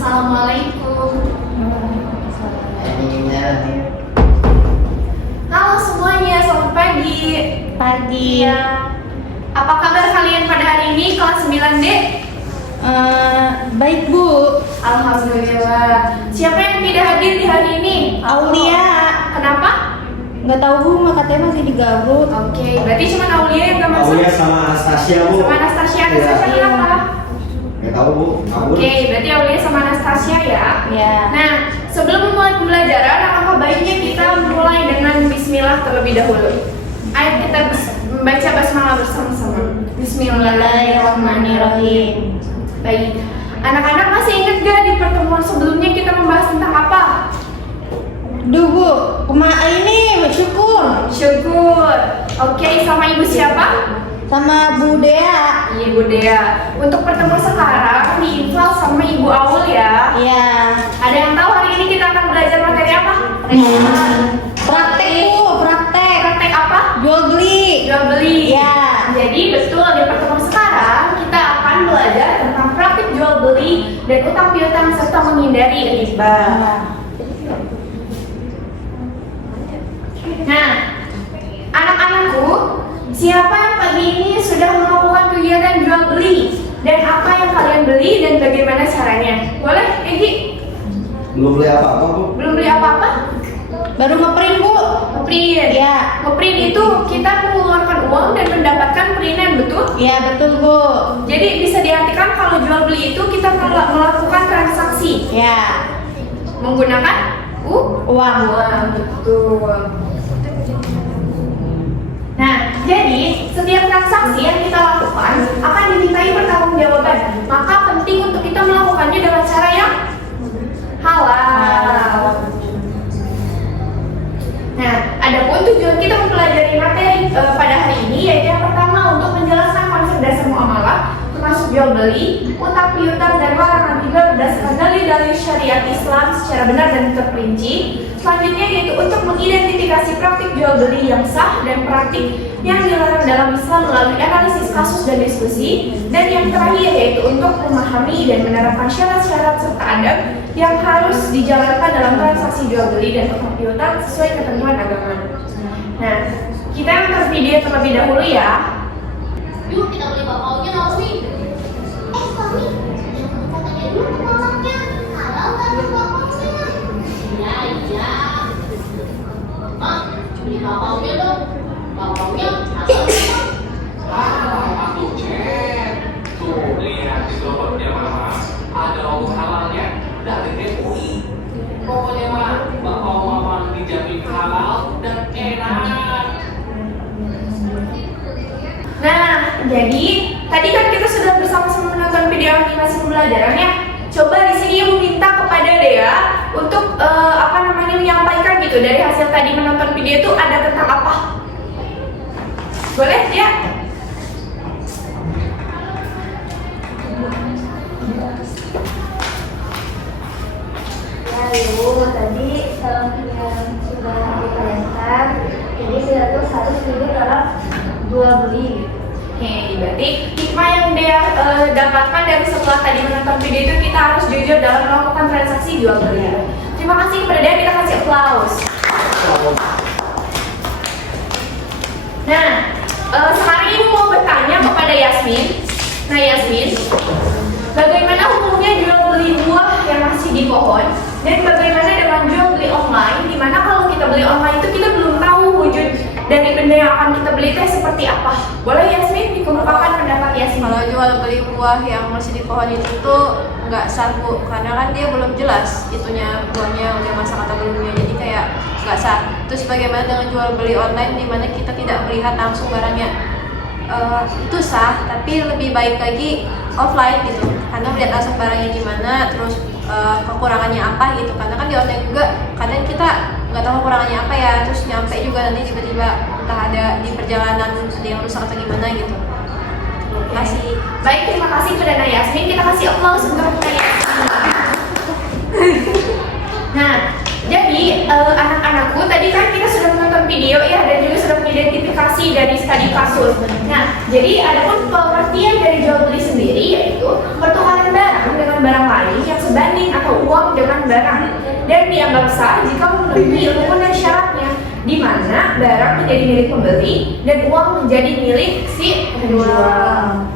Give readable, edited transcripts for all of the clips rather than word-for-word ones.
Assalamualaikum. Halo semuanya, selamat pagi. Pagi. Ya. Apa kabar kalian pada hari ini kelas 9D? Baik Bu. Alhamdulillah. Siapa yang tidak hadir di hari ini? Aulia. Kenapa? Nggak tahu Bu, katanya masih di Garut. Oke, berarti cuma Aulia yang gak masuk? Aulia sama Anastasia Bu. Sama Anastasia, Anastasia Iya. kenapa? Nggak tahu Bu. Oke, berarti Aulia sama Anastasia ya. Ya. Nah, sebelum memulai pembelajaran, alangkah baiknya kita mulai dengan bismillah terlebih dahulu. Ayo kita membaca basmalah bersama-sama. Bismillahirrahmanirrahim. Baik, anak-anak masih ingat gak di pertemuan sebelumnya kita membahas tentang apa? Duh Bu, ini syukur Syukur. Oke, sama ibu siapa? sama Bu Dea. Ibu Dea. Untuk pertemuan sekarang diinfal sama Ibu Aul ya. Iya. Ada yang tahu hari ini kita akan belajar materi apa? Praktek Bu, praktek. Praktek apa? Jual beli. Jual beli. Ya. Jadi betul di pertemuan sekarang kita akan belajar tentang praktik jual beli dan utang piutang serta menghindari riba. Nah, anak-anakku, siapa yang pagi ini sudah melakukan kegiatan jual beli dan apa yang kalian beli dan bagaimana caranya? Boleh, Egi? Belum beli apa-apa Bu. Belum beli apa-apa? Baru ngeprint Bu. Ngeprint. Ya. Ngeprint itu kita mengeluarkan uang dan mendapatkan printan, betul? Iya betul Bu. Jadi bisa diartikan kalau jual beli itu kita melakukan transaksi Ya. menggunakan Uang. betul. Nah, jadi setiap transaksi yang kita lakukan akan dimintai pertanggungjawaban. Maka penting untuk kita melakukannya dengan cara yang halal. Nah, adapun tujuan kita mempelajari materi pada hari ini yaitu yang pertama untuk menjelaskan konsep dasar muamalah, termasuk jual beli, utang piutang dan larangan riba berdasarkan dalil-dalil syariat Islam secara benar dan terperinci. Selanjutnya yaitu untuk mengidentifikasi praktik jual beli yang sah dan praktik yang dilarang dalam Islam melalui analisis kasus dan diskusi. Dan yang terakhir yaitu untuk memahami dan menerapkan syarat-syarat serta adab yang harus dijalankan dalam transaksi jual beli dan utang piutang sesuai ketentuan agama. Nah, kita nonton video terlebih dahulu ya. Yuk kita beli bapaunya Naomi. Kami katanya dulu penolaknya. Halal kan bapaunya? Iya. Mak, beli bapaunya dong. Bapaunya halal kan? Aku cek. Tuh, lihat di slotnya Mama. Ada logo halalnya dari MUI. Pokoknya mah, bakal Mama dijamin halal dan enak. Nah, jadi tadi kan kita sudah bersama-sama menonton video animasi pembelajaran ya. Coba di sini Ibu minta kepada Dea untuk menyampaikan gitu dari hasil tadi menonton video itu ada tentang apa? Boleh ya? Ya Ibu, tadi yang sudah ditanyakan, jadi kita tuh harus hidup dalam jual beli. Oke, berarti hikmah yang dia dapatkan dari setelah tadi menonton video itu kita harus jujur dalam melakukan transaksi jual beli. Terima kasih kepada dia, kita kasih aplaus. Nah, sekarang Ibu mau bertanya kepada Yasmin. Nah Yasmin, bagaimana hukumnya jual beli buah yang masih di pohon dan bagaimana dengan jual beli online? Dimana kalau kita beli online itu kita belum tahu wujud dari benda yang akan kita beli teh seperti apa. Boleh Yasmin dikemukakan pendapat Yasmin? Kalau jual beli buah yang masih di pohon itu tuh nggak sah Bu, karena kan dia belum jelas itunya buahnya udah masak atau belumnya, jadi kayak nggak sah. Terus bagaimana dengan jual beli online di mana kita tidak melihat langsung barangnya? Itu sah, tapi lebih baik lagi offline gitu, karena melihat langsung barangnya gimana, terus kekurangannya apa gitu. Karena kan di online juga kadang kita nggak tahu kekurangannya apa ya, terus nyampe juga nanti tiba-tiba entah ada di perjalanan ada yang rusak atau gimana gitu. Terima kasih. Baik, terima kasih kepada Naya Yasmin. Kita kasih aplaus untuk Naya Yasmin. Nah, jadi anak-anakku tadi kan kita sudah menonton video ya dan juga sudah mengidentifikasi dari studi kasus. Nah, jadi adapun pengertian dari jual beli sendiri yaitu pertukaran barang dengan barang lain yang sebanding barang dan dianggap sah jika memenuhi rukun dan syaratnya, di mana barang menjadi milik pembeli dan uang menjadi milik si penjual.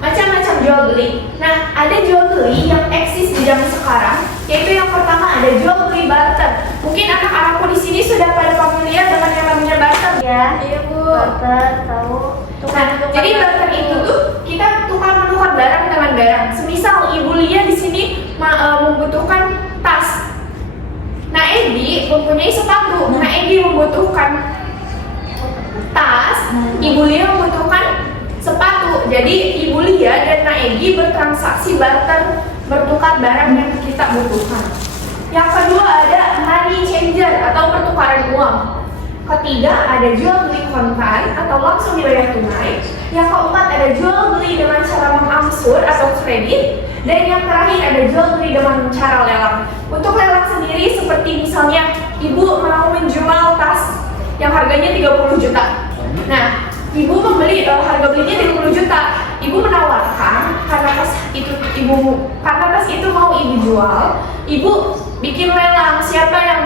Macam-macam jual beli. Nah, ada jual beli yang eksis di zaman sekarang, yaitu yang pertama ada jual beli barter. Mungkin anak-anakku di sini sudah pada familiar dengan yang namanya barter. Ya, Iya bu. barter tahu. Nah, jadi barter itu tuh kita tukar menukar barang dengan barang. Semisal Ibu Lia di sini membutuhkan tas. Nah, Edi mempunyai sepatu. Nah, Edi membutuhkan tas. Ibu Lia membutuhkan sepatu. Jadi Ibu Lia dan Nak Egi bertransaksi barter, bertukar barang yang kita butuhkan. Yang kedua ada money changer atau pertukaran uang. Ketiga ada jual beli kontan atau langsung dibayar tunai. Yang keempat ada jual beli dengan cara mengangsur atau kredit. Dan yang terakhir ada jual beli dengan cara lelang. Untuk lelang sendiri seperti misalnya Ibu mau menjual tas yang harganya 30 juta. Nah, Ibu membeli harga belinya 30 juta. Ibu menawarkan karena tas itu mau Ibu jual, Ibu bikin lelang. Siapa yang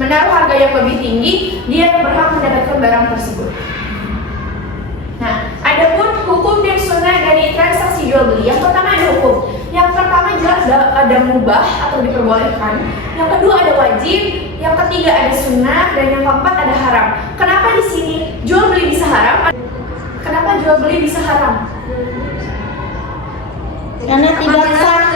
menaruh harga yang lebih tinggi, dia yang berhak mendapatkan barang tersebut. Nah, adapun hukum dan sunnah dari transaksi jual beli. Yang pertama ada hukum. Yang pertama jelas ada mubah atau diperbolehkan. Yang kedua ada wajib. Yang ketiga ada sunnah dan yang keempat ada haram. Kenapa di sini jual beli bisa haram? Kenapa jual beli bisa haram? Karena tidak sah.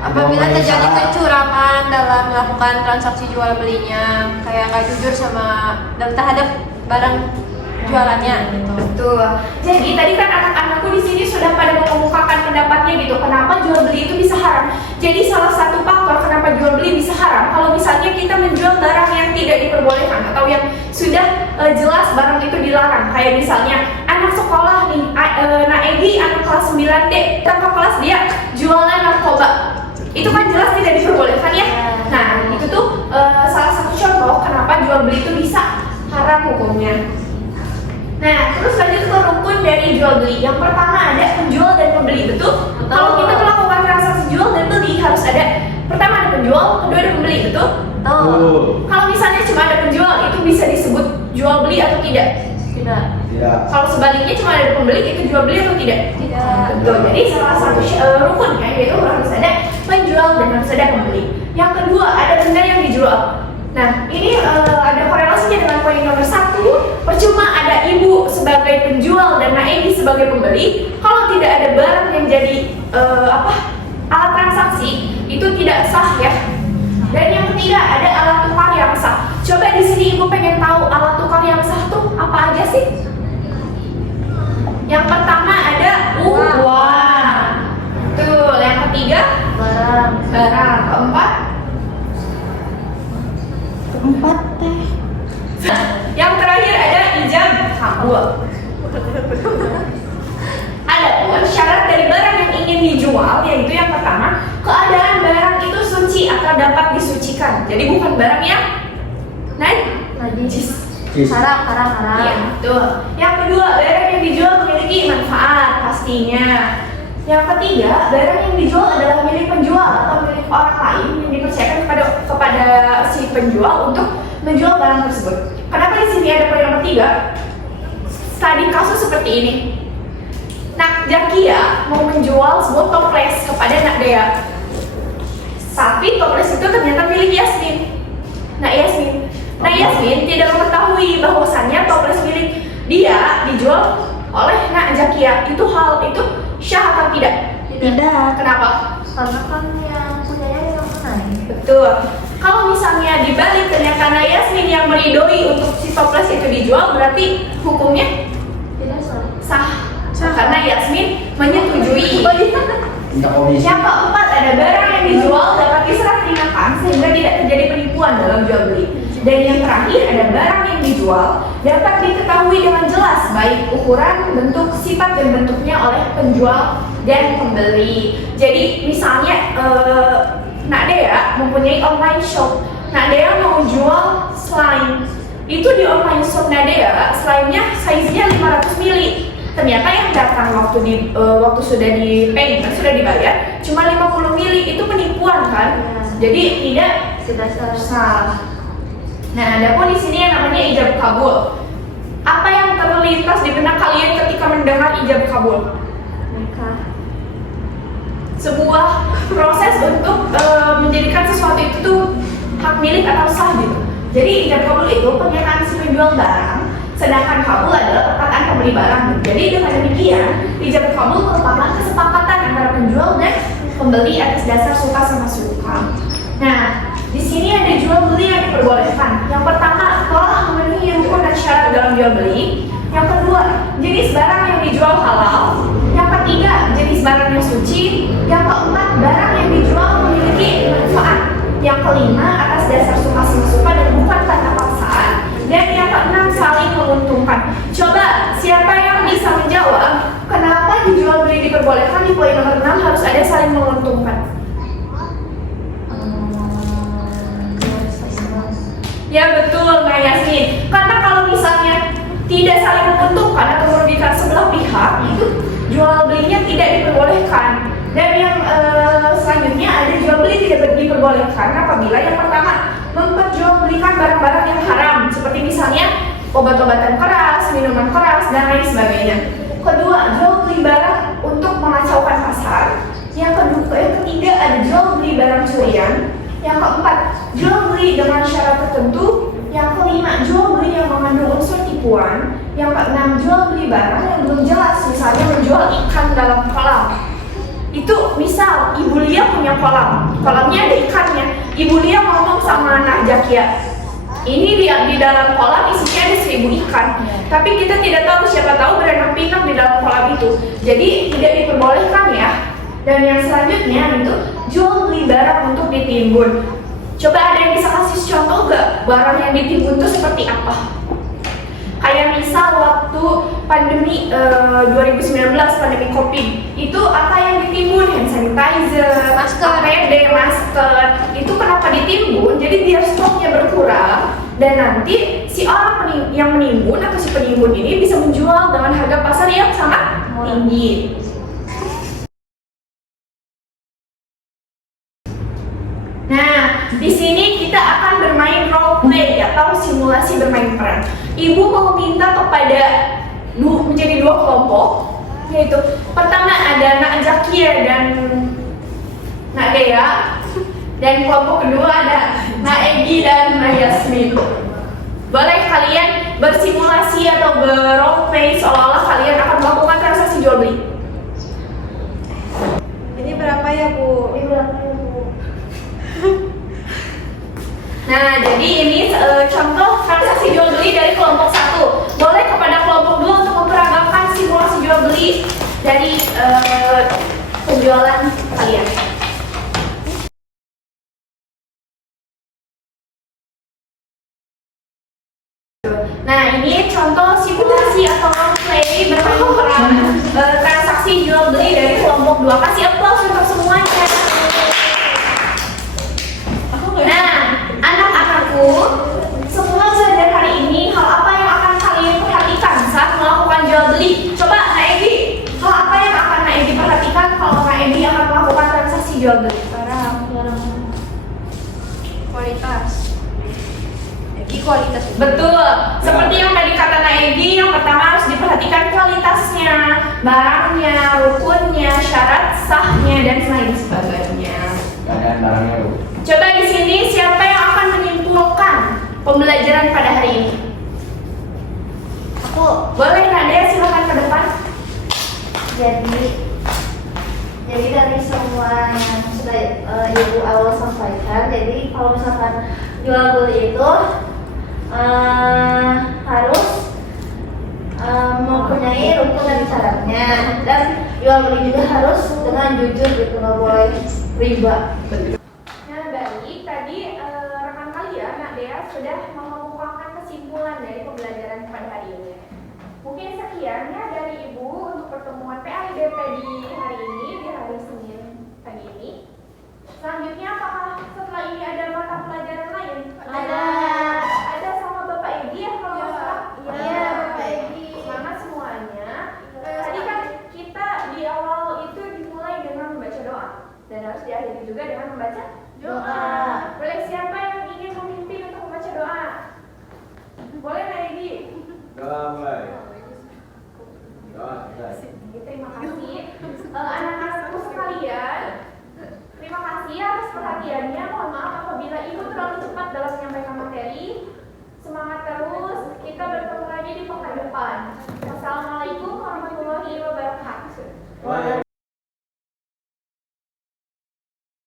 Apabila terjadi kecurangan dalam melakukan transaksi jual belinya, kayak nggak jujur sama dan terhadap barang jualannya gitu. Betul. Jadi tadi kan anak-anakku di sini sudah pada mengemukakan pendapatnya gitu. Kenapa jual beli itu bisa haram? Jadi salah satu faktor kenapa jual beli bisa haram, kalau misalnya kita menjual barang yang tidak diperbolehkan atau yang sudah jelas barang itu dilarang. Kayak misalnya anak sekolah nih, Nak Egi anak kelas 9D, tanpa kelas dia jualan narkoba. Itu kan jelas tidak diperbolehkan ya. Nah, itu tuh salah satu contoh kenapa jual beli itu bisa haram hukumnya. Nah, terus lanjut ke rukun dari jual beli. Yang pertama ada penjual dan pembeli, betul? Kalau kita melakukan transaksi jual dan beli harus ada, pertama ada penjual, kedua ada pembeli, betul? Kalau misalnya cuma ada penjual, itu bisa disebut jual beli atau tidak? Tidak. Tidak. Kalau sebaliknya cuma ada pembeli, itu jual beli atau tidak? Tidak. Betul. Jadi salah satu rukun ya, yaitu harus ada penjual dan harus ada pembeli. Yang kedua ada benda yang dijual. Nah, ini ada korelasinya dengan poin nomor 1. Percuma ada Ibu sebagai penjual dan Nak Egi sebagai pembeli, kalau tidak ada barang yang jadi alat transaksi, itu tidak sah ya. Dan yang ketiga ada alat tukar yang sah. Coba di sini Ibu pengen tahu alat tukar yang sah tuh apa aja sih? Yang pertama ada uang. Betul. Yang ketiga Barang. Keempat Teh. yang terakhir ada ijab kabul. Adapun syarat dari barang yang ingin dijual, yaitu yang pertama, keadaan barang itu suci atau dapat disucikan. Jadi bukan barang yang najis. Haram. Iya, betul. Yang kedua, barang yang dijual memiliki manfaat pastinya. Yang ketiga, barang yang dijual adalah milik penjual atau milik orang lain yang dipercayakan kepada si penjual untuk menjual barang tersebut. Kenapa di sini ada poin nomor 3? Tadi kasus seperti ini. Nak Jakia mau menjual sebuah toples kepada Nak Dea. Tapi toples itu ternyata milik Yasmin. Nak Yasmin tidak mengetahui bahwasannya toples milik dia dijual oleh Nak Jakia. Itu syah atau tidak? Tidak. Kenapa? Karena kan yang punyanya yang menang. Betul. Kalau misalnya dibalik ternyata Nak Yasmin yang meridoi untuk si toples itu dijual, berarti hukumnya Tidak sah. sah. Karena Yasmin menyetujui. Minta komisi. Yang keempat ada barang yang dijual dapat diserah terimakan sehingga tidak terjadi penipuan dalam jual beli. Dan yang terakhir ada barang yang dijual dapat diketahui dengan jelas baik ukuran, bentuk, sifat dan bentuknya oleh penjual dan pembeli. Jadi misalnya Nak Dea mempunyai online shop. Nak Dea mau jual slime. Itu di online shop Nak Dea, slime-nya size-nya 500 ml. Ternyata yang datang waktu sudah di pay, sudah dibayar cuma 50 mili, itu penipuan kan? Jadi tidak Sudah salah. Nah, adapun di sini yang namanya ijab kabul. Apa yang terlintas di benak kalian ketika mendengar ijab kabul? nikah. Sebuah proses untuk menjadikan sesuatu itu tuh hak milik atau sah gitu. Jadi ijab kabul itu pernyataan si penjual barang, sedangkan kabul adalah perkataan pembeli barang. Jadi dengan demikian, ijab kabul merupakan kesepakatan antara penjual dan pembeli atas dasar suka sama suka. Nah, di sini ada jual beli yang diperbolehkan. Yang pertama, telah memenuhi rukun dan syarat dalam jual beli. Yang kedua, jenis barang yang dijual halal. Yang ketiga, jenis barangnya suci. Yang keempat, barang yang dijual memiliki manfaat. Yang kelima, atas dasar suka sama suka dan bukan karena paksaan. Dan yang keenam, saling menguntungkan. Coba, siapa yang bisa menjawab kenapa dijual beli diperbolehkan di poin nomor 6 harus ada saling menguntungkan? Ya betul, Mbak Yasmin. Karena kalau misalnya tidak saling menguntungkan atau merugikan sebelah pihak, itu jual belinya tidak diperbolehkan. Dan yang selanjutnya ada jual beli tidak diperbolehkan apabila yang pertama memperjualbelikan barang-barang yang haram, seperti misalnya obat-obatan keras, minuman keras, dan lain sebagainya. Kedua, jual beli barang untuk mengacaukan pasar. Yang ketiga ada jual beli barang curian. Yang keempat, jual beli dengan syarat tertentu. Yang kelima, jual beli yang mengandung unsur tipuan. Yang keenam, jual beli barang yang belum jelas, misalnya menjual ikan dalam kolam. Itu misal Ibu Lia punya kolam, kolamnya ada ikannya. Ibu Lia ngomong sama anak Jakia, ini di dalam kolam isinya ada 1000 ikan, tapi kita tidak tahu, siapa tahu beranak pinak di dalam kolam itu. Jadi tidak diperbolehkan ya. Dan yang selanjutnya itu jual beli barang untuk ditimbun. Coba ada yang bisa kasih contoh gak barang yang ditimbun itu seperti apa? Kayak misal waktu pandemi 2019, pandemi COVID, itu apa yang ditimbun? Hand sanitizer, Masker. APD, masker. Itu kenapa ditimbun? Jadi biar stoknya berkurang dan nanti si orang yang menimbun atau si penimbun ini bisa menjual dengan harga pasar yang sangat tinggi. Nah, di sini kita akan bermain role play atau simulasi bermain peran. Ibu mau minta kepada menjadi 2 kelompok, yaitu pertama ada Nak Zakia dan Nak Dea, dan kelompok kedua ada Nak Egi dan Nak Yasmin. Boleh kalian bersimulasi atau berrole play seolah-olah kalian akan melakukan transaksi jual beli. Ini berapa ya, Bu? Ini berapa ya, Bu? Nah, jadi ini contoh transaksi jual beli dari kelompok 1. Boleh kepada kelompok 2 untuk memperagakan simulasi jual beli dari penjualan kalian. Nah, ini contoh simulasi atau role play bermain peran transaksi jual beli dari kelompok 2. Kasih aplaus untuk semuanya. Nah, anak-anakku, semua belajar hari ini hal apa yang akan kalian perhatikan saat melakukan jual beli? Coba Nak Egi, hal apa yang akan Nak Egi perhatikan kalau Nak Egi akan melakukan transaksi jual beli? Barang. Kualitas. Egi kualitas. Betul, seperti yang tadi kata Nak Egi, yang pertama harus diperhatikan kualitasnya, barangnya, rukunnya, syarat sahnya, dan lain sebagainya. Keadaan barangnya, Bu. Coba di sini siapa yang akan menyimpulkan pembelajaran pada hari ini? Aku. Boleh Nadia, silakan ke depan. Jadi dari semua yang sudah Ibu awal sampaikan, jadi kalau misalkan jual beli itu harus mempunyai rukun dan syaratnya, dan jual beli juga harus dengan jujur gitu, nggak boleh riba. Nah, baik, tadi rekan kalian, Nadia, sudah mengemukakan kesimpulan dari pembelajaran pada hari ini. Mungkin sekian ya dari Ibu untuk pertemuan PAIBP di hari ini, di hari Senin pagi ini. Selanjutnya, apakah setelah ini ada mata pelajaran lain? Ada sama Bapak Egi ya kalau nggak salah? Iya, Bapak Egi. Semangat semuanya. Tadi kan membaca Doa. Boleh siapa yang ingin memimpin untuk membaca doa? Boleh Kak Egi? Doa mulai. Doa mulai. Terima kasih. Anak-anakku sekalian, terima kasih atas perhatiannya. Mohon maaf apabila ibu terlalu cepat dalam menyampaikan materi. Semangat terus.